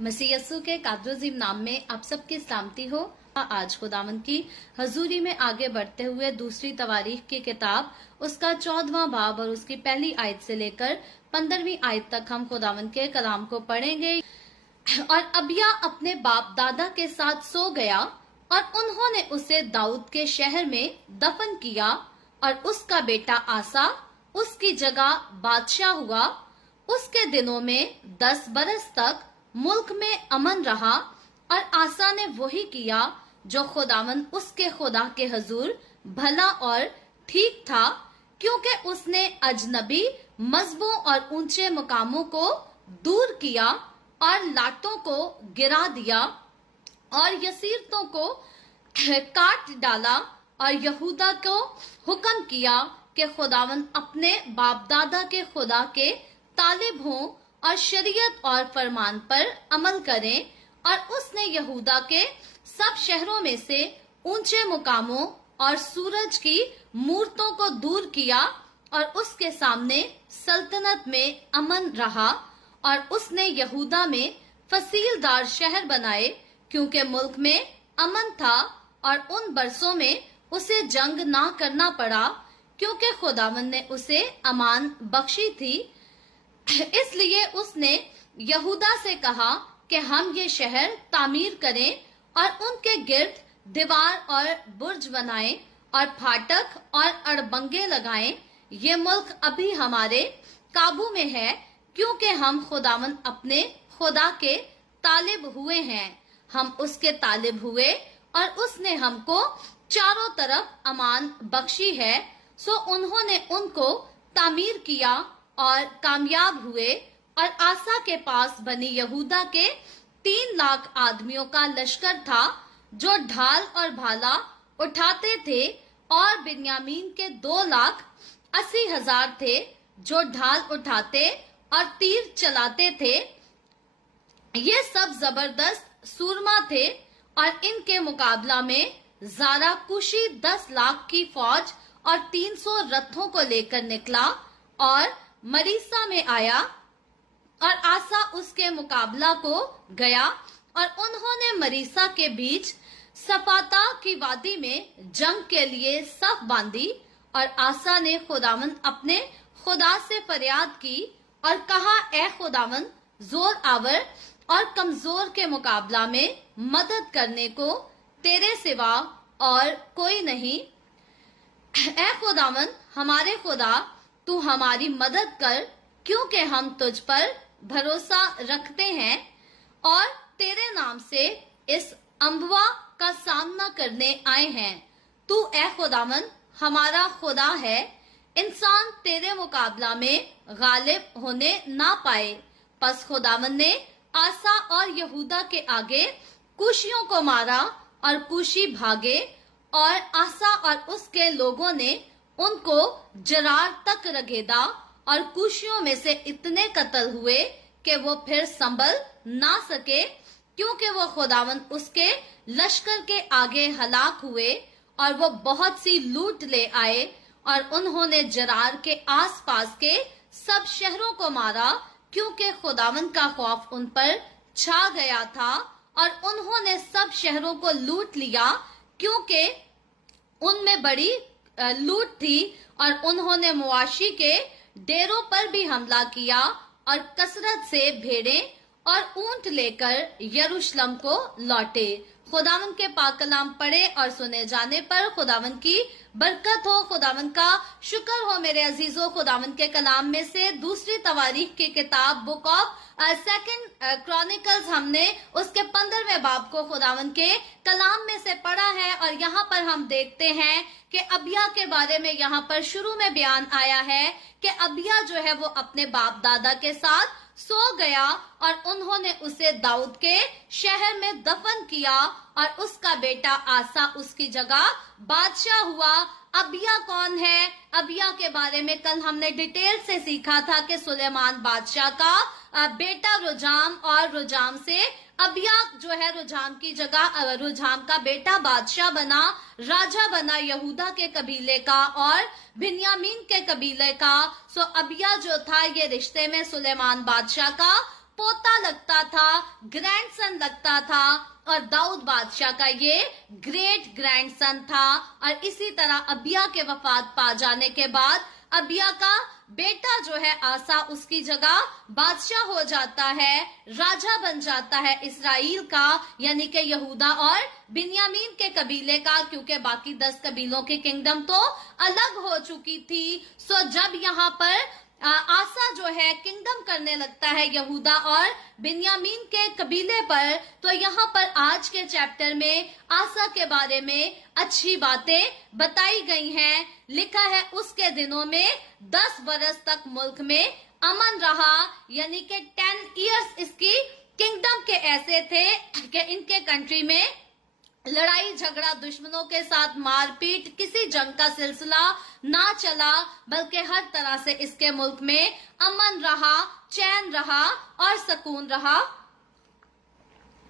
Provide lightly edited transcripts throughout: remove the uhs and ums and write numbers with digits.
मसीह यस्सु के कादरुज़ीम नाम में आप सबकी सलामती हो। आज खुदावंद की हजूरी में आगे बढ़ते हुए दूसरी तवारीख की किताब उसका 14वां बाब और उसकी पहली आयत से लेकर 15वीं आयत तक हम खुदावंद के कलाम को पढ़ेंगे। और अबिय्याह अपने बाप दादा के साथ सो गया और उन्होंने उसे दाऊद के शहर में दफन किया और उसका बेटा आसा उसकी जगह बादशाह हुआ। उसके दिनों में 10 बरस तक मुल्क में अमन रहा और आसा ने वही किया जो खुदावंद उसके खुदा के हजूर भला और ठीक था, क्योंकि उसने अजनबी मजबों और ऊंचे मुकामों को दूर किया और लाटों को गिरा दिया और यसीरतों को काट डाला और यहूदा को हुक्म किया कि खुदावंद अपने बाप दादा के खुदा के तालिब हों और शरीयत और फरमान पर अमल करें। और उसने यहूदा के सब शहरों में से ऊंचे मुकामों और सूरज की मूर्तों को दूर किया और उसके सामने सल्तनत में अमन रहा। और उसने यहूदा में फसीलदार शहर बनाए, क्योंकि मुल्क में अमन था और उन बरसों में उसे जंग ना करना पड़ा, क्योंकि खुदावंद ने उसे अमान बख्शी थी। इसलिए उसने यहूदा से कहा कि हम ये शहर तामीर करें और उनके गिर्द दीवार और बुर्ज बनाएं और फाटक और अड़बंगे लगाएं। ये मुल्क अभी हमारे काबू में है, क्योंकि हम खुदावंद अपने खुदा के तालिब हुए हैं। हम उसके तालिब हुए और उसने हमको चारों तरफ अमान बख्शी है। सो उन्होंने उनको तामीर किया और कामयाब हुए। और आसा के पास बनी यहूदा के 3 लाख आदमियों का लश्कर था, जो ढाल और भाला उठाते थे, और बिन्यामीन के 2,80,000 थे, जो ढाल उठाते और तीर चलाते थे। ये सब जबरदस्त सूरमा थे। और इनके मुकाबला में जारा कुशी 10 लाख की फौज और 300 रथों को लेकर निकला और मरीसा में आया। और आसा उसके मुकाबला को गया और उन्होंने मरीसा के बीच सपाता की वादी में जंग के लिए सफ बांधी। और आसा ने खुदावंद अपने खुदा से फरियाद की और कहा, ए खुदावंद, जोर आवर और कमजोर के मुकाबला में मदद करने को तेरे सिवा और कोई नहीं। ए खुदावंद, हमारे खुदा, तू हमारी मदद कर, क्योंकि हम तुझ पर भरोसा रखते हैं और तेरे नाम से इस अम्बवा का सामना करने आए हैं। तू ए खुदावंद हमारा खुदा है, इंसान तेरे मुकाबला में गालिब होने ना पाए। पस खुदावंद ने आसा और यहूदा के आगे कुशियों को मारा और कुशी भागे, और आसा और उसके लोगों ने उनको जरार तक रगेदा और कुशियों में से इतने कत्ल हुए कि वो फिर संभल ना सके, क्योंकि वो खुदावंद उसके लश्कर के आगे हलाक हुए। और वो बहुत सी लूट ले आए और उन्होंने जरार के आसपास के सब शहरों को मारा, क्योंकि खुदावंद का खौफ उन पर छा गया था। और उन्होंने सब शहरों को लूट लिया, क्योंकि उनमें बड़ी लूट थी। और उन्होंने मुआशी के डेरों पर भी हमला किया और कसरत से भेड़ें और ऊंट लेकर यरूशलेम को लौटे। खुदावंद के पाक कलाम पढ़े और सुने जाने पर खुदावंद की बरकत हो। खुदावंद का शुक्र हो मेरे अजीजों। खुदावंद के कलाम में से दूसरी तवारीख की किताब बुक ऑफ सेकंड क्रॉनिकल्स हमने उसके 15वें बाब को खुदावंद के कलाम में से पढ़ा है। और यहाँ पर हम देखते हैं कि अबिय्याह के बारे में यहाँ पर शुरू में बयान आया है कि अबिय्याह जो है वो अपने बाप दादा के साथ सो गया और उन्होंने उसे दाऊद के शहर में दफन किया और उसका बेटा आसा उसकी जगह बादशाह हुआ। अबिय्याह कौन है? अबिय्याह के बारे में कल हमने डिटेल से सीखा था कि सुलेमान बादशाह का बेटा रुजाम, और रुजाम से अबिय्याह जो है रुजाम की जगह रुजाम का बेटा बादशाह बना, राजा बना यहूदा के कबीले का और बिन्यामीन के कबीले का। सो अबिय्याह जो था ये रिश्ते में सुलेमान बादशाह का पोता लगता था, ग्रैंडसन लगता था, और दाऊद बादशाह का ये ग्रेट ग्रैंडसन था। और इसी तरह अबिया के वफात पा जाने के बाद अबिया का बेटा जो है आसा उसकी जगह बादशाह हो जाता है, राजा बन जाता है इसराइल का, यानी कि यहूदा और बिन्यामीन के कबीले का, क्योंकि बाकी 10 कबीलों की किंगडम तो अलग हो चुकी थी। सो जब यहाँ पर आसा जो है किंगडम करने लगता है यहूदा और बिन्यामीन के कबीले पर, तो यहाँ पर आज के चैप्टर में आसा के बारे में अच्छी बातें बताई गई हैं। लिखा है उसके दिनों में 10 बरस तक मुल्क में अमन रहा, यानी कि 10 इयर्स इसकी किंगडम के ऐसे थे कि इनके कंट्री में लड़ाई झगड़ा, दुश्मनों के साथ मारपीट, किसी जंग का सिलसिला ना चला, बल्कि हर तरह से इसके मुल्क में अमन रहा, चैन रहा और सुकून रहा।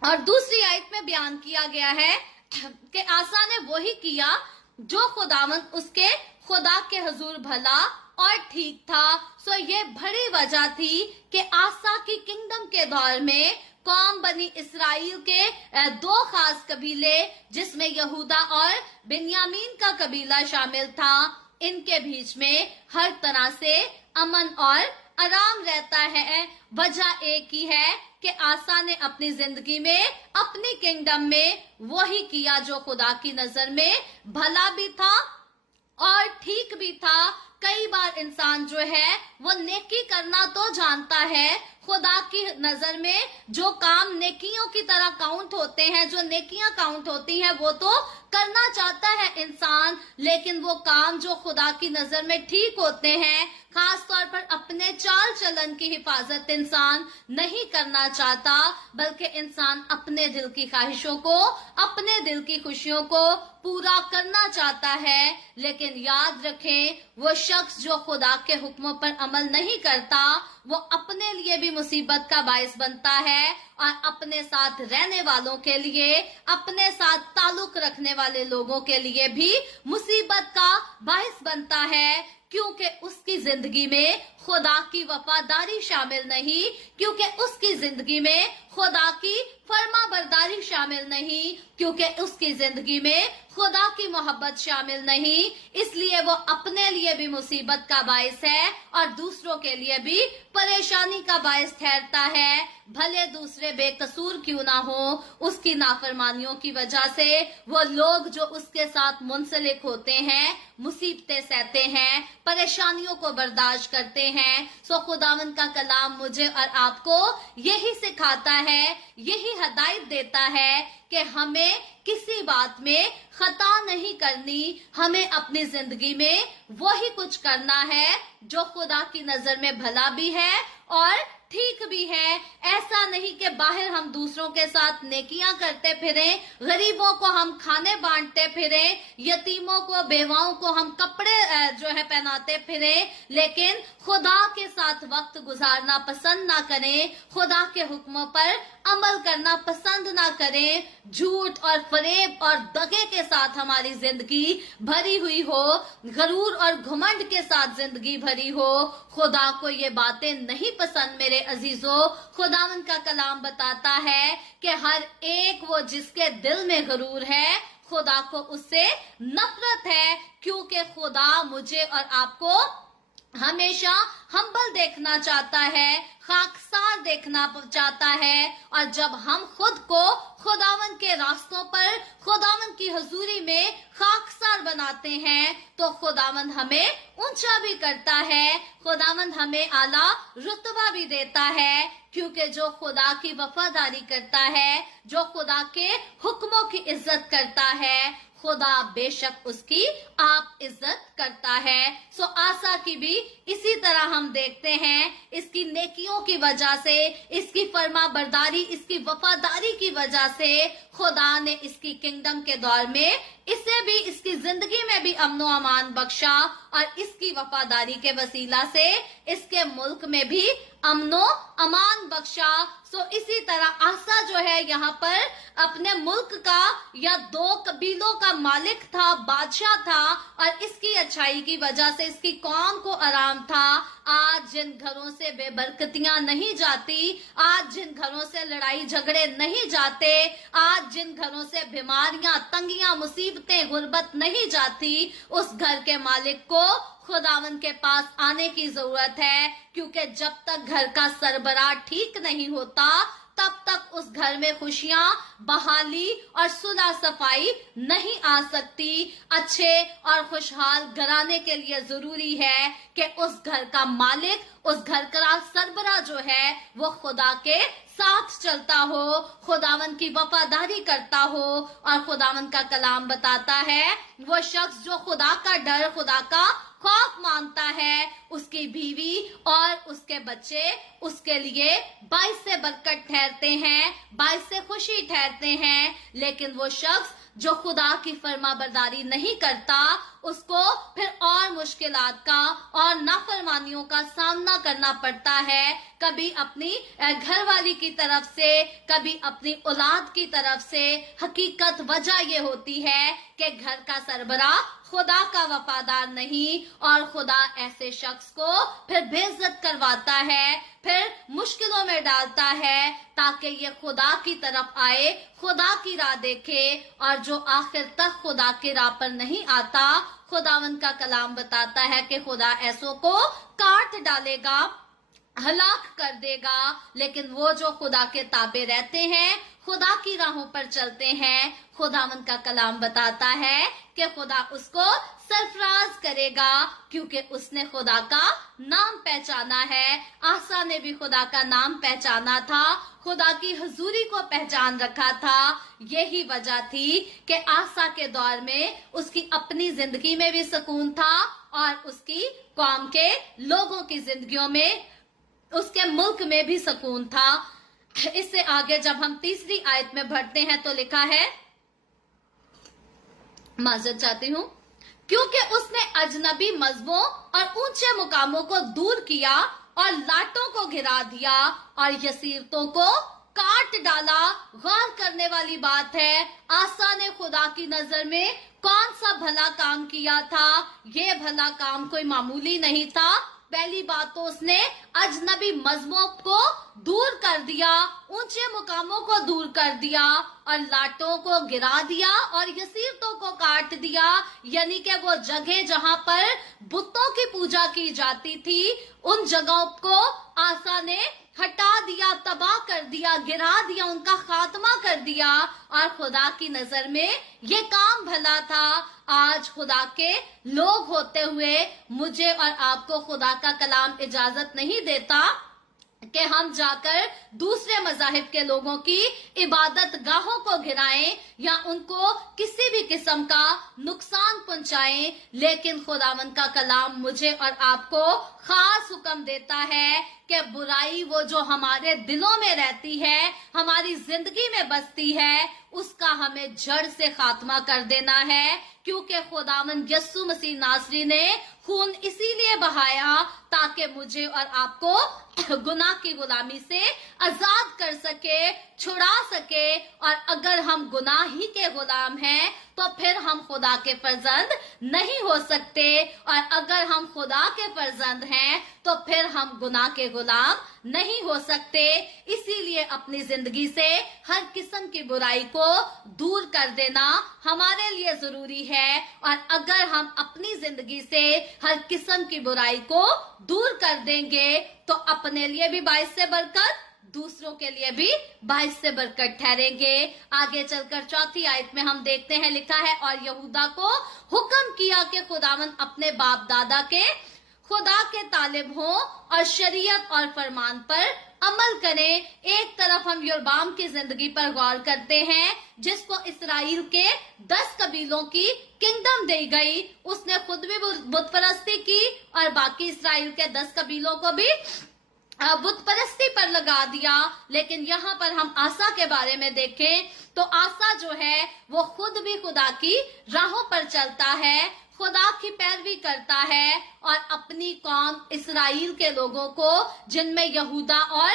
और दूसरी आयत में बयान किया गया है कि आसा ने वही किया जो खुदावंद उसके खुदा के हुजूर भला और ठीक था। सो ये बड़ी वजह थी कि आसा की किंगडम के दौर में कौम बनी इसराइल के 2 खास कबीले, जिसमें यहूदा और बिन्यामीन का कबीला शामिल था, इनके बीच में हर तरह से अमन और आराम रहता है। वजह एक ही है कि आसा ने अपनी जिंदगी में, अपनी किंगडम में वही किया जो खुदा की नजर में भला भी था और ठीक भी था। कई बार इंसान जो है वो नेकी करना तो जानता है, खुदा की नजर में जो काम नेकियों की तरह काउंट होते हैं, जो नेकियां काउंट होती हैं, वो तो करना चाहता है इंसान, लेकिन वो काम जो खुदा की नजर में ठीक होते हैं, खास तौर पर अपने चाल चलन की हिफाजत इंसान नहीं करना चाहता, बल्कि इंसान अपने दिल की ख्वाहिशों को, अपने दिल की खुशियों को पूरा करना चाहता है। लेकिन याद रखें, वो शख्स जो खुदा के हुक्मों पर अमल नहीं करता, वो अपने लिए भी मुसीबत का बायस बनता है और अपने साथ रहने वालों के लिए, अपने साथ ताल्लुक रखने वाले लोगों के लिए भी मुसीबत का बायस बनता है, क्योंकि उसकी जिंदगी में खुदा की वफादारी शामिल नहीं, क्योंकि उसकी जिंदगी में खुदा की फर्मा बरदारी शामिल नहीं, क्योंकि उसकी जिंदगी में खुदा की मोहब्बत शामिल नहीं। इसलिए वो अपने लिए भी मुसीबत का बायस है और दूसरों के लिए भी परेशानी का बायस ठहरता है, भले दूसरे बेकसूर क्यों ना हो। उसकी नाफरमानियों की वजह से वो लोग जो उसके साथ मुंसलिक होते हैं, मुसीबतें सहते हैं, परेशानियों को बर्दाश्त करते हैं। सो खुदावंद का कलाम मुझे और आपको यही सिखाता है, यही हदायत देता है कि हमें किसी बात में खता नहीं करनी, हमें अपनी जिंदगी में वही कुछ करना है जो खुदा की नजर में भला भी है और ठीक भी है। ऐसा नहीं कि बाहर हम दूसरों के साथ नेकियां करते फिरें, गरीबों को हम खाने बांटते फिरें, यतीमों को, बेवाओं को हम कपड़े जो है पहनाते फिरें, लेकिन खुदा के साथ वक्त गुजारना पसंद ना करें, खुदा के हुक्मों पर अमल करना पसंद ना करें, झूठ और फरेब और दगे के साथ हमारी जिंदगी भरी हुई हो, गरूर और घमंड के साथ जिंदगी भरी हो। खुदा को ये बातें नहीं पसंद मेरे अजीजों। खुदावंद का कलाम बताता है कि हर एक वो जिसके दिल में गरूर है, खुदा को उससे नफरत है, क्योंकि खुदा मुझे और आपको हमेशा हम्बल देखना चाहता है, खाकसार देखना चाहता है। और जब हम खुद को खुदावंद के रास्तों पर, खुदावंद की हजूरी में खाकसार बनाते हैं, तो खुदावंद हमें ऊंचा भी करता है, खुदावंद हमें आला रुतबा भी देता है, क्योंकि जो खुदा की वफादारी करता है, जो खुदा के हुक्मों की इज्जत करता है, खुदा बेशक उसकी आप इज्जत करता है। सो आसा की भी इसी तरह हम देखते हैं, इसकी नेकियों की वजह से, इसकी फर्मा बरदारी, इसकी वफादारी की वजह से खुदा ने इसकी किंगडम के दौर में इसे भी, इसकी जिंदगी में भी अमनो अमान बख्शा और इसकी वफादारी के वसीला से इसके मुल्क में भी अमनो अमान बख्शा। सो इसी तरह आसा जो है यहाँ पर अपने मुल्क का या 2 कबीलों का मालिक था, बादशाह था, और इसकी अच्छाई की वजह से इसकी कौम को आराम था। आज जिन घरों से बेबरकतियां नहीं जाती, आज जिन घरों से लड़ाई झगड़े नहीं जाते, आज जिन घरों से बीमारियां, तंगियां, मुसीबतें, गुर्बत नहीं जाती, उस घर के मालिक को खुदावंद के पास आने की जरूरत है, क्योंकि जब तक घर का सरबराह ठीक नहीं होता तब तक उस घर में खुशियां, बहाली और सुलह सफाई नहीं आ सकती। अच्छे और खुशहाल घराने के लिए जरूरी है कि उस घर का मालिक, उस घर का सरबराह जो है वो खुदा के साथ चलता हो, खुदावंद की वफादारी करता हो। और खुदावंद का कलाम बताता है वो शख्स जो खुदा का डर, खुदा का खौफ मानता है, उसकी बीवी और उसके बच्चे उसके लिए बाइस से बरकत ठहरते हैं, बाइस से खुशी ठहरते हैं। लेकिन वो शख्स जो खुदा की फरमाबरदारी नहीं करता, उसको फिर और मुश्किलात का और नाफरमानियों का सामना करना पड़ता है। कभी अपनी घर वाली की तरफ से, कभी अपनी औलाद की तरफ से। हकीकत वजह ये होती है कि घर का सरबराह खुदा का वफादार नहीं, और खुदा ऐसे शख्स को फिर बेइज्जत करवाता है, फिर मुश्किलों में डालता है, ताकि ये खुदा की तरफ आए, खुदा की राह देखे। और जो आखिर तक खुदा की राह पर नहीं आता, खुदावंद का कलाम बताता है कि खुदा ऐसों को काट डालेगा, हलाक कर देगा। लेकिन वो जो खुदा के ताबे रहते हैं, खुदा की राहों पर चलते हैं, खुदावंद का कलाम बताता है कि खुदा उसको सरफराज करेगा, क्योंकि उसने खुदा का नाम पहचाना है। आसा ने भी खुदा का नाम पहचाना था, खुदा की हुजूरी को पहचान रखा था। यही वजह थी कि आसा के दौर में उसकी अपनी जिंदगी में भी सुकून था, और उसकी कौम के लोगों की जिंदगियों में, उसके मुल्क में भी सुकून था। इससे आगे जब हम तीसरी आयत में बढ़ते हैं तो लिखा है, माजरत चाहती हूँ, क्योंकि उसने अजनबी मजहबों और ऊंचे मुकामों को दूर किया और लाटों को गिरा दिया और यसीरतों को काट डाला। गौर करने वाली बात है, आसा ने खुदा की नजर में कौन सा भला काम किया था। ये भला काम कोई मामूली नहीं था। पहली बात तो उसने अजनबी मजहबों को दूर कर दिया, ऊंचे मुकामों को दूर कर दिया, और लाटों को गिरा दिया और यसीरतों को काट दिया। यानी कि वो जगह जहां पर बुतों की पूजा की जाती थी, उन जगहों को आसा ने हटा दिया, तबाह कर दिया, गिरा दिया, उनका खात्मा कर दिया। और खुदा की नजर में ये काम भला था। आज खुदा के लोग होते हुए मुझे और आपको खुदा का कलाम इजाजत नहीं देता कि हम जाकर दूसरे मजाहिब के लोगों की इबादत गाहों को गिराएं या उनको किसी भी किस्म का नुकसान पहुंचाएं। लेकिन खुदावंद का कलाम मुझे और आपको खास हुक्म देता है कि बुराई वो जो हमारे दिलों में रहती है, हमारी जिंदगी में बसती है, उसका हमें जड़ से खात्मा कर देना है। क्योंकि खुदावंद यस्सु मसीह नासरी ने खून इसीलिए बहाया ताकि मुझे और आपको गुनाह की गुलामी से आजाद कर सके, छुड़ा सके। और अगर हम गुनाह ही के गुलाम हैं तो फिर हम खुदा के फर्जंद नहीं हो सकते, और अगर हम खुदा के फर्जंद हैं तो फिर हम गुनाह के गुलाम नहीं हो सकते। इसीलिए अपनी जिंदगी से हर किस्म की बुराई को दूर कर देना हमारे लिए जरूरी है। और अगर हम अपनी जिंदगी से हर किस्म की बुराई को दूर कर देंगे तो अपने लिए भी बाइस से बरकत, दूसरों के लिए भी बाइस से बरकत ठहरेंगे। आगे चलकर चौथी आयत में हम देखते हैं, लिखा है, और यहूदा को हुक्म किया कि खुदावंद अपने बाप दादा के खुदा के तालिब हों और शरीयत और फरमान पर अमल करें। एक तरफ हम यरबाम की जिंदगी पर गौर करते हैं, जिसको इसराइल के 10 कबीलों की किंगडम दी गई। उसने खुद भी बुत परस्ती की और बाकी इसराइल के 10 कबीलों को भी बुत परस्ती पर लगा दिया। लेकिन यहाँ पर हम आसा के बारे में देखें तो आसा जो है वो खुद भी खुदा की राहों पर चलता है, खुदा की पैरवी करता है और अपनी कौम इसराइल के लोगों को, जिनमें यहूदा और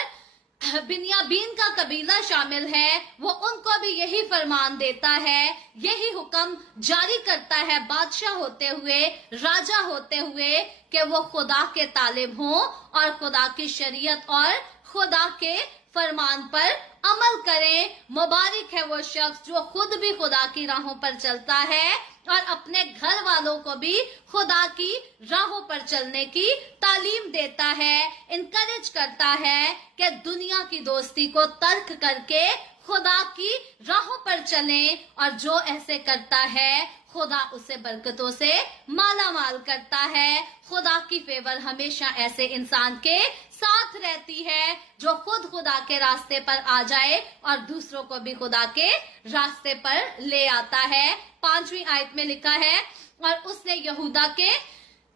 बिन्यामीन का कबीला शामिल है, वो उनको भी यही फरमान देता है, यही हुक्म जारी करता है बादशाह होते हुए, राजा होते हुए, कि वो खुदा के तालिब हों और खुदा की शरीयत और खुदा के फरमान पर अमल करें। मुबारक है वो शख्स जो खुद भी खुदा की राहों पर चलता है और अपने घर वालों को भी खुदा की राहों पर चलने की तालीम देता है, इनकरेज करता है कि दुनिया की दोस्ती को तर्क करके खुदा की राहों पर चलें, और जो ऐसे करता है खुदा उसे बरकतों से माला माल करता है। खुदा की फेवर हमेशा ऐसे इंसान के साथ रहती है जो खुद खुदा के रास्ते पर आ जाए और दूसरों को भी खुदा के रास्ते पर ले आता है। 5वीं आयत में लिखा है, और उसने यहूदा के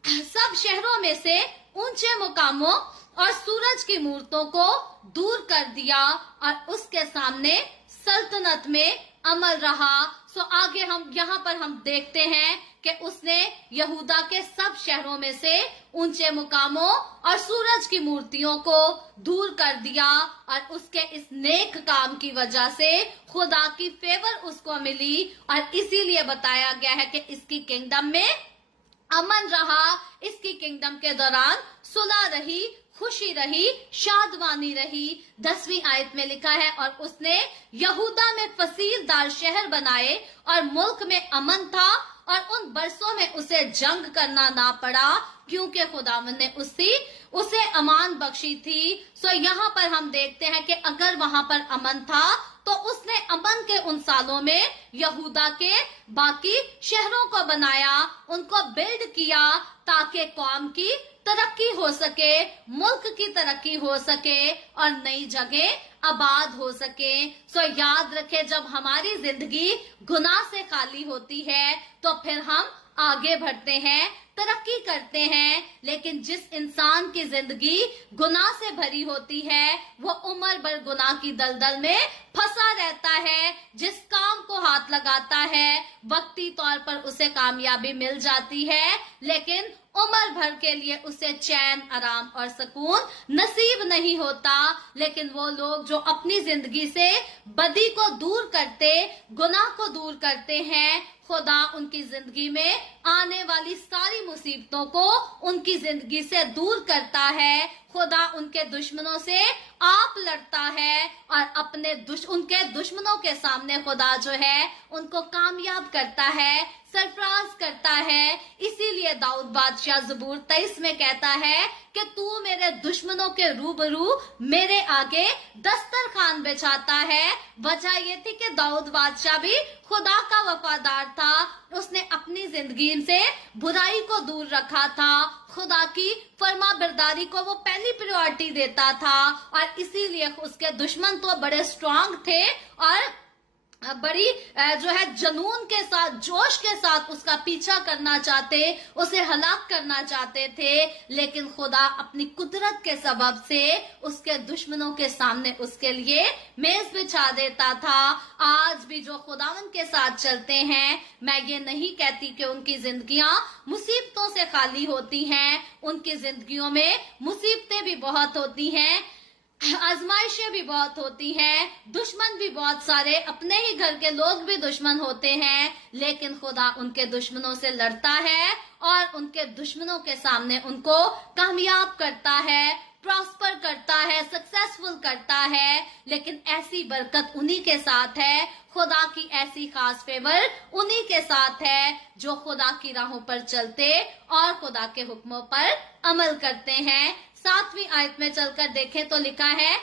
सब शहरों में से ऊंचे मुकामों और सूरज की मूर्तों को दूर कर दिया और उसके सामने सल्तनत में अमल रहा। सो आगे हम यहाँ पर हम देखते हैं कि उसने यहूदा के सब शहरों में से ऊंचे मुकामों और सूरज की मूर्तियों को दूर कर दिया, और उसके इस नेक काम की वजह से खुदा की फेवर उसको मिली, और इसीलिए बताया गया है कि इसकी किंगडम में अमन रहा, इसकी किंगडम के दौरान सुलह रही, खुशी रही, शादवानी रही। 10वीं आयत में लिखा है, और उसने यहूदा में फसीलदार शहर बनाए और मुल्क में अमन था, और उन बरसों में उसे जंग करना ना पड़ा, क्योंकि खुदावंद ने उसे अमान बख्शी थी। सो यहाँ पर हम देखते हैं कि अगर वहां पर अमन था तो उसने अमन के उन सालों में यहूदा के बाकी शहरों को बनाया, उनको बिल्ड किया, ताकि कौम की तरक्की हो सके, मुल्क की तरक्की हो सके और नई जगह आबाद हो सके। सो याद रखे, जब हमारी जिंदगी गुनाह से खाली होती है तो फिर हम आगे बढ़ते हैं, तरक्की करते हैं, लेकिन जिस इंसान की जिंदगी गुनाह से भरी होती है वो उम्र भर गुनाह की दलदल में फंसा रहता है। जिस काम को हाथ लगाता है वक्ती तौर पर उसे कामयाबी मिल जाती है, लेकिन उम्र भर के लिए उसे चैन, आराम और सुकून नसीब नहीं होता। लेकिन वो लोग जो अपनी जिंदगी से बदी को दूर करते, गुनाह को दूर करते हैं, खुदा उनकी जिंदगी में आने वाली सारी मुसीबतों को उनकी जिंदगी से दूर करता है। खुदा उनके दुश्मनों से आप लड़ता है और अपने उनके दुश्मनों के सामने खुदा जो है उनको कामयाब करता है, सरफराज करता है। इसीलिए दाऊद बादशाह ज़बूर 23 में कहता है कि तू मेरे दुश्मनों के रूबरू मेरे आगे दस्तरखान बिछाता है। वजह ये थी कि दाऊद बादशाह भी खुदा का वफादार था, उसने अपनी जिंदगी से बुराई को दूर रखा था, खुदा की फर्मा बरदारी को वो पहली प्रायोरिटी देता था, और इसीलिए उसके दुश्मन तो बड़े स्ट्रांग थे और बड़ी जो है जुनून के साथ, जोश के साथ उसका पीछा करना चाहते, उसे हलाक करना चाहते थे। लेकिन खुदा अपनी कुदरत के सबब से उसके दुश्मनों के सामने उसके लिए मेज बिछा देता था। आज भी जो खुदावन के साथ चलते हैं, मैं ये नहीं कहती कि उनकी जिंदगियां मुसीबतों से खाली होती हैं, उनकी जिंदगियों में मुसीबतें भी बहुत होती हैं, आजमाइशें भी बहुत होती हैं, दुश्मन भी बहुत सारे, अपने ही घर के लोग भी दुश्मन होते हैं, लेकिन खुदा उनके दुश्मनों से लड़ता है और उनके दुश्मनों के सामने उनको कामयाब करता है, प्रॉस्पर करता है, सक्सेसफुल करता है। लेकिन ऐसी बरकत उन्हीं के साथ है, खुदा की ऐसी खास फेवर उन्हीं के साथ है जो खुदा की राहों पर चलते और खुदा के हुक्मों पर अमल करते हैं। 7वीं आयत में चलकर देखें तो लिखा है,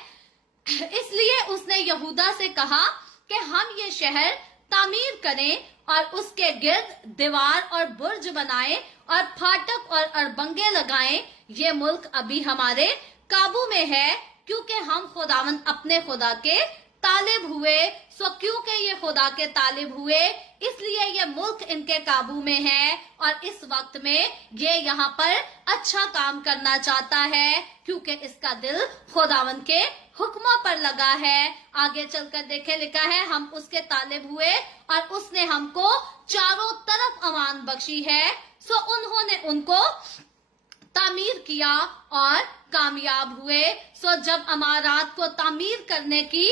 इसलिए उसने यहूदा से कहा कि हम ये शहर तामीर करें और उसके गिर्द दीवार और बुर्ज बनाएं और फाटक और अड़बंगे लगाएं। ये मुल्क अभी हमारे काबू में है, क्योंकि हम खुदावंद अपने खुदा के तालिब हुए। सो क्योंकि ये खुदा के तालिब हुए, इसलिए ये मुल्क इनके काबू में है, और इस वक्त में ये यहाँ पर अच्छा काम करना चाहता है, क्योंकि इसका दिल खुदावंद के हुक्मों पर लगा है। आगे चलकर देखे लिखा है, हम उसके तालिब हुए और उसने हमको चारों तरफ अमान बख्शी है। सो उन्होंने उनको तामीर किया और कामयाब हुए। सो जब अमारात को तामीर करने की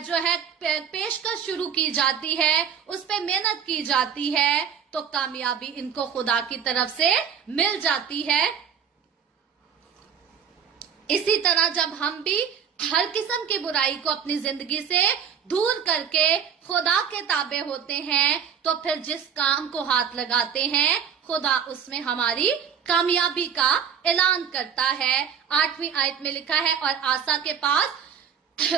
जो है पेशकश शुरू की जाती है, उस पे मेहनत की जाती है, तो कामयाबी इनको खुदा की तरफ से मिल जाती है। इसी तरह जब हम भी हर किस्म की बुराई को अपनी जिंदगी से दूर करके खुदा के ताबे होते हैं, तो फिर जिस काम को हाथ लगाते हैं, खुदा उसमें हमारी कामयाबी का ऐलान करता है। 8वीं आयत में लिखा है, और आसा के पास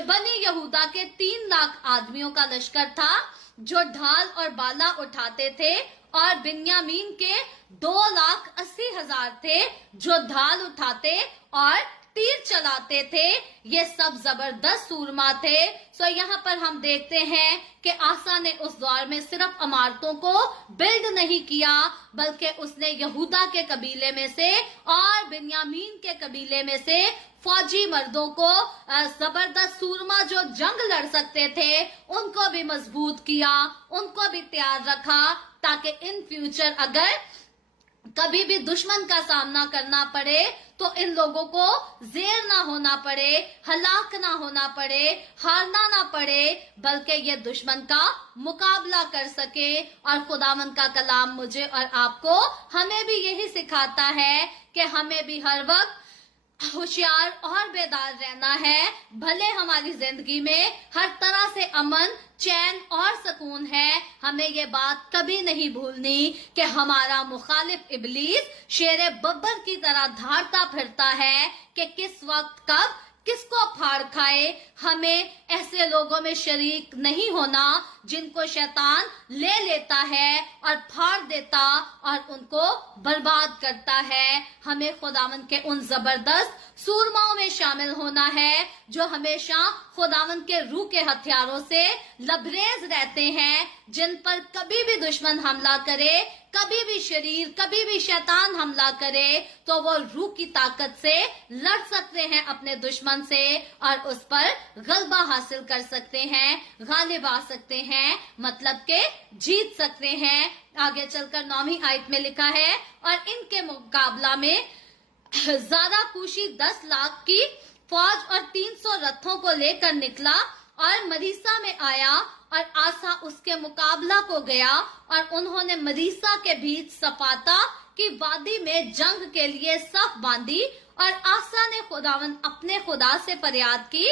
बनी यहूदा के 3 लाख आदमियों का लश्कर था जो ढाल और बाला उठाते थे, और बिन्यामीन के 2,80,000 थे जो ढाल उठाते और तीर चलाते थे। ये सब जबरदस्त सूरमा थे। सो यहाँ पर हम देखते हैं कि आसा ने उस दौर में सिर्फ इमारतों को बिल्ड नहीं किया, बल्कि उसने यहूदा के कबीले में से और बिन्यामीन के कबीले में से फौजी मर्दों को, जबरदस्त सूरमा जो जंग लड़ सकते थे, उनको भी मजबूत किया, उनको भी तैयार रखा, ताकि इन फ्यूचर अगर कभी भी दुश्मन का सामना करना पड़े तो इन लोगों को जेर ना होना पड़े, हलाक ना होना पड़े, हारना ना पड़े, बल्कि ये दुश्मन का मुकाबला कर सके। और खुदावंद का कलाम मुझे और आपको हमें भी यही सिखाता है कि हमें भी हर वक्त होशियार और बेदार रहना है। भले हमारी जिंदगी में हर तरह से अमन, चैन और सुकून है, हमें ये बात कभी नहीं भूलनी कि हमारा मुखालिफ इब्लीस शेर बब्बर की तरह धारता फिरता है कि किस वक्त कब किसको फाड़ खाए। हमें ऐसे लोगों में शरीक नहीं होना जिनको शैतान ले लेता है और फाड़ देता और उनको बर्बाद करता है। हमें खुदावंद के उन जबरदस्त सूरमाओं में शामिल होना है जो हमेशा खुदावंद के रूह के हथियारों से लबरेज रहते हैं, जिन पर कभी भी दुश्मन हमला करे, कभी भी शरीर, कभी भी शैतान हमला करे, तो वो रूह की ताकत से लड़ सकते हैं अपने दुश्मन से और उस पर गलबा हासिल कर सकते हैं, गालिब आ सकते हैं, मतलब के जीत सकते हैं। आगे चलकर 9वीं आयत में लिखा है, और इनके मुकाबला में ज़ारा कुशी 10 लाख की फौज और 300 रथों को लेकर निकला और मरीसा में आया, और आसा उसके मुकाबला को गया, और उन्होंने मरीसा के बीच सपाता की वादी में जंग के लिए सफ बांधी, और आसा ने खुदावन अपने खुदा से फरियाद की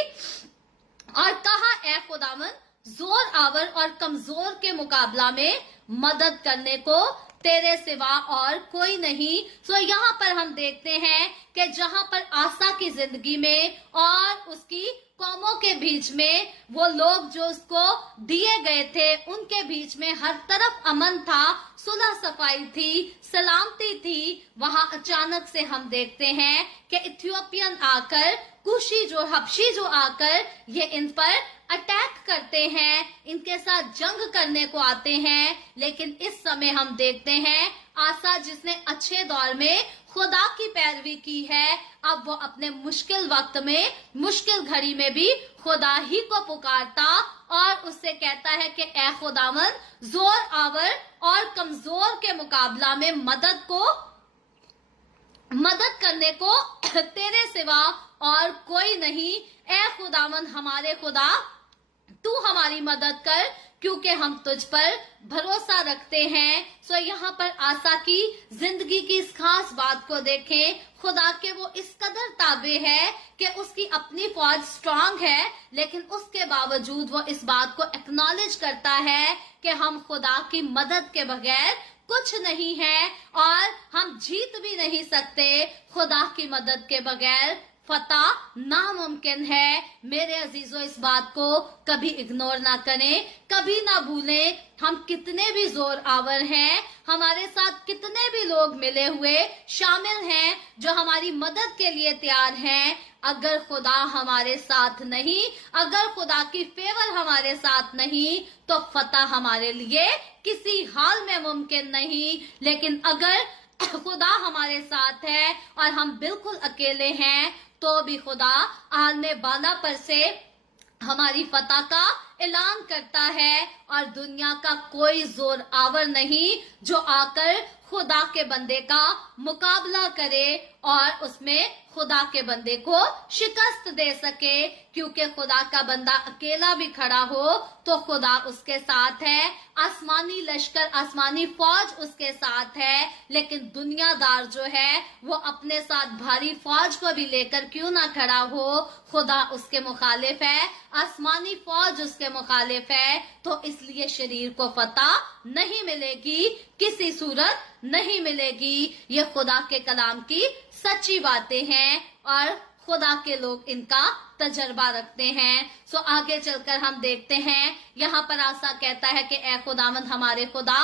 और कहा, ए खुदावन, जोर आवर और कमजोर के मुकाबला में मदद करने को तेरे सिवा और कोई नहीं। सो यहाँ पर हम देखते हैं कि जहाँ पर आसा की जिंदगी में और उसकी कौमों के बीच में वो लोग जो उसको दिए गए थे, उनके बीच में हर तरफ अमन था, सुलह सफाई थी, सलामती थी, वहां अचानक से हम देखते हैं कि इथियोपियन आकर, कुशी जो हबशी जो आकर ये इन पर अटैक करते हैं, इनके साथ जंग करने को आते हैं। लेकिन इस समय हम देखते हैं आसा जिसने अच्छे दौर में खुदा की पैरवी की है, अब वो अपने मुश्किल वक्त में, मुश्किल घड़ी में भी खुदा ही को पुकारता और उससे कहता है कि ए खुदावन, जोर आवर और कमजोर के मुकाबला में मदद करने को तेरे सिवा और कोई नहीं। ए खुदावन, हमारे खुदा, तू हमारी मदद कर, क्योंकि हम तुझ पर भरोसा रखते हैं। सो यहाँ पर आसा की जिंदगी की इस खास बात को देखें, खुदा के वो इस कदर ताबे है कि उसकी अपनी फौज स्ट्रांग है, लेकिन उसके बावजूद वो इस बात को एक्नॉलेज करता है कि हम खुदा की मदद के बगैर कुछ नहीं है और हम जीत भी नहीं सकते। खुदा की मदद के बगैर फतह नामुमकिन है। मेरे अजीजों, इस बात को कभी इग्नोर ना करें, कभी ना भूलें। हम कितने भी जोर आवर हैं, हमारे साथ कितने भी लोग मिले हुए शामिल हैं जो हमारी मदद के लिए तैयार हैं, अगर खुदा हमारे साथ नहीं, अगर खुदा की फेवर हमारे साथ नहीं, तो फतह हमारे लिए किसी हाल में मुमकिन नहीं। लेकिन अगर खुदा हमारे साथ है और हम बिल्कुल अकेले हैं, तो भी खुदा आलमे बाला पर से हमारी फतह का ऐलान करता है और दुनिया का कोई जोर आवर नहीं जो आकर खुदा के बंदे का मुकाबला करे और उसमें खुदा के बंदे को शिकस्त दे सके, क्योंकि खुदा का बंदा अकेला भी खड़ा हो तो खुदा उसके साथ है, आसमानी लश्कर आसमानी फौज उसके साथ है। लेकिन दुनियादार जो है वो अपने साथ भारी फौज को भी लेकर क्यों ना खड़ा हो, खुदा उसके मुखालिफ है, आसमानी फौज उसके मुखालिफ है, तो इसलिए शरीर को फतह नहीं मिलेगी, किसी सूरत नहीं मिलेगी। ये खुदा के कलाम की सच्ची बातें हैं और खुदा के लोग इनका तजर्बा रखते हैं। सो आगे चलकर हम देखते हैं, यहाँ पर आसा कहता है कि ए खुदावंद हमारे खुदा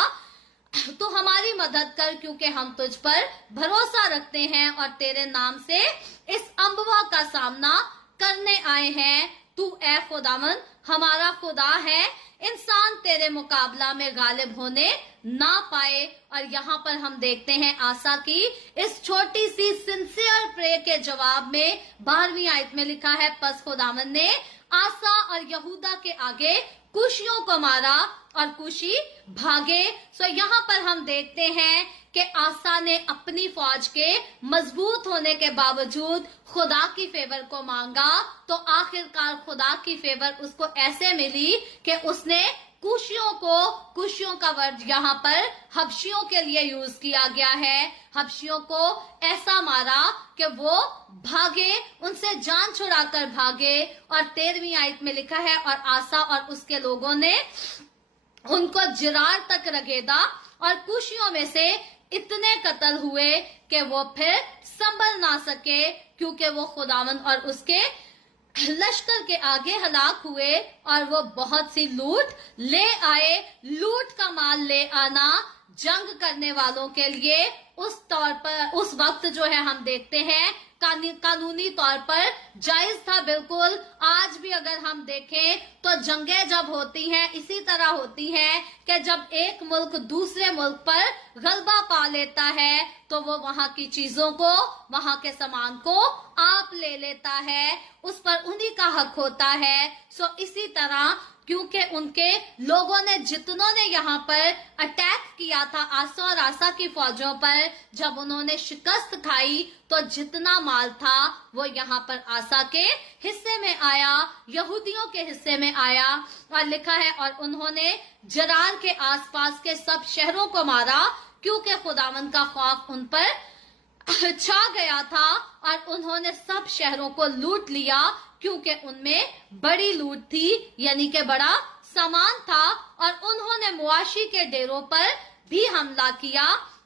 तो हमारी मदद कर, क्योंकि हम तुझ पर भरोसा रखते हैं और तेरे नाम से इस अम्बवा का सामना करने आए हैं। तू ए खुदावंद हमारा खुदा है, इंसान तेरे मुकाबला में गालिब होने ना पाए। और यहाँ पर हम देखते हैं आसा की इस छोटी सी सिंसियर प्रे के जवाब में 12वीं आयत में लिखा है, पस खुदावंद ने आसा और यहूदा के आगे कुशियों को मारा और कुशी भागे। सो यहाँ पर हम देखते हैं कि आसा ने अपनी फौज के मजबूत होने के बावजूद खुदा की फेवर को मांगा, तो आखिरकार खुदा की फेवर उसको ऐसे मिली कि उसने कुशियों का वर्ड यहाँ पर हबशियों के लिए यूज किया गया है। हबशियों को ऐसा मारा कि वो भागे, उनसे जान छुड़ाकर भागे। और 13वीं आयत में लिखा है, और आसा और उसके लोगों ने उनको जिरार तक रगेदा और कुशियों में से इतने कत्ल हुए कि वो फिर संभल ना सके, क्योंकि वो खुदावंद और उसके लश्कर के आगे हलाक हुए। और वो बहुत सी लूट ले आए। लूट का माल ले आना जंग करने वालों के लिए उस तौर पर उस वक्त जो है हम देखते हैं कानूनी तौर पर जायज था बिल्कुल। आज भी अगर हम देखें तो जंगें जब होती हैं इसी तरह होती हैं कि जब एक मुल्क दूसरे मुल्क पर गलबा पा लेता है तो वो वहां की चीजों को, वहां के सामान को आप ले लेता है, उस पर उन्हीं का हक होता है। सो इसी तरह क्योंकि उनके लोगों ने जितनों ने यहाँ पर अटैक किया था आसा और आसा की फौजों पर, जब उन्होंने शिकस्त खाई तो जितना माल था वो यहाँ पर आसा के हिस्से में आया, यहूदियों के हिस्से में आया। और लिखा है, और उन्होंने जरार के आसपास के सब शहरों को मारा, क्योंकि खुदावंद का खौफ उन पर छा गया था और उन्होंने सब शहरों को लूट लिया, क्योंकि उनमें बड़ी लूट थी, यानी कि बड़ा सामान था। और उन्होंने मुआशी के डेरों पर भी हमला किया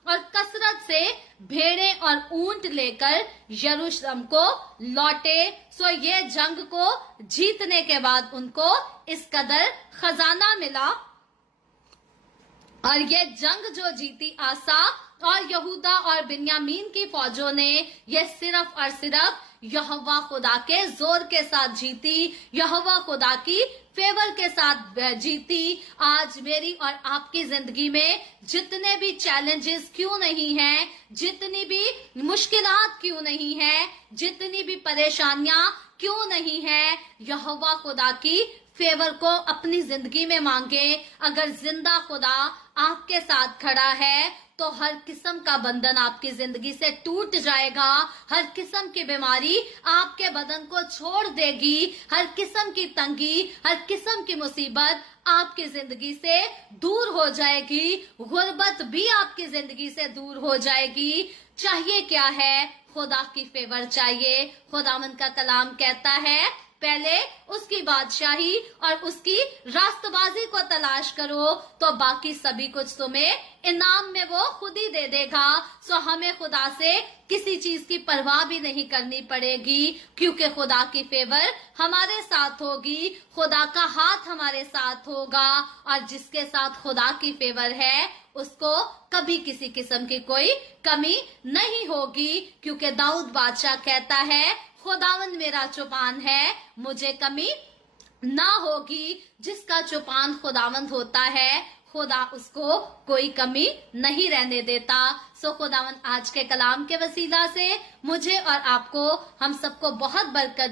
और कसरत से भेड़ें और ऊंट लेकर यरूशलेम को लौटे। सो ये जंग को जीतने के बाद उनको इस कदर खजाना मिला। और ये जंग जो जीती आसा और यहूदा और बिन्यामीन की फौजों ने, ये सिर्फ और सिर्फ यहोवा खुदा के जोर के साथ जीती, यहोवा खुदा की फेवर के साथ जीती। आज मेरी और आपकी जिंदगी में जितने भी चैलेंजेस क्यों नहीं हैं, जितनी भी मुश्किलात क्यों नहीं हैं, जितनी भी परेशानियां क्यों नहीं हैं, यहोवा खुदा की फेवर को अपनी जिंदगी में मांगे। अगर जिंदा खुदा आपके साथ खड़ा है तो हर किस्म का बंधन आपकी जिंदगी से टूट जाएगा, हर किस्म की बीमारी आपके बदन को छोड़ देगी, हर किस्म की तंगी, हर किस्म की मुसीबत आपकी जिंदगी से दूर हो जाएगी, गुर्बत भी आपकी जिंदगी से दूर हो जाएगी। चाहिए क्या है? खुदा की फेवर चाहिए। खुदावंद का कलाम कहता है, पहले उसकी बादशाही और उसकी रास्तबाजी को तलाश करो तो बाकी सभी कुछ तुम्हें इनाम में वो खुद ही दे देगा। सो हमें खुदा से किसी चीज की परवाह भी नहीं करनी पड़ेगी, क्योंकि खुदा की फेवर हमारे साथ होगी, खुदा का हाथ हमारे साथ होगा। और जिसके साथ खुदा की फेवर है उसको कभी किसी किस्म की कोई कमी नहीं होगी, क्योंकि दाऊद बादशाह कहता है, खुदावंद मेरा चौपान है, मुझे कमी ना होगी। जिसका चौपान खुदावंद होता है, खुदा उसको कोई कमी नहीं रहने देता। सो खुदावन आज के कलाम के वसीला से मुझे और आपको हम सबको बहुत बरकत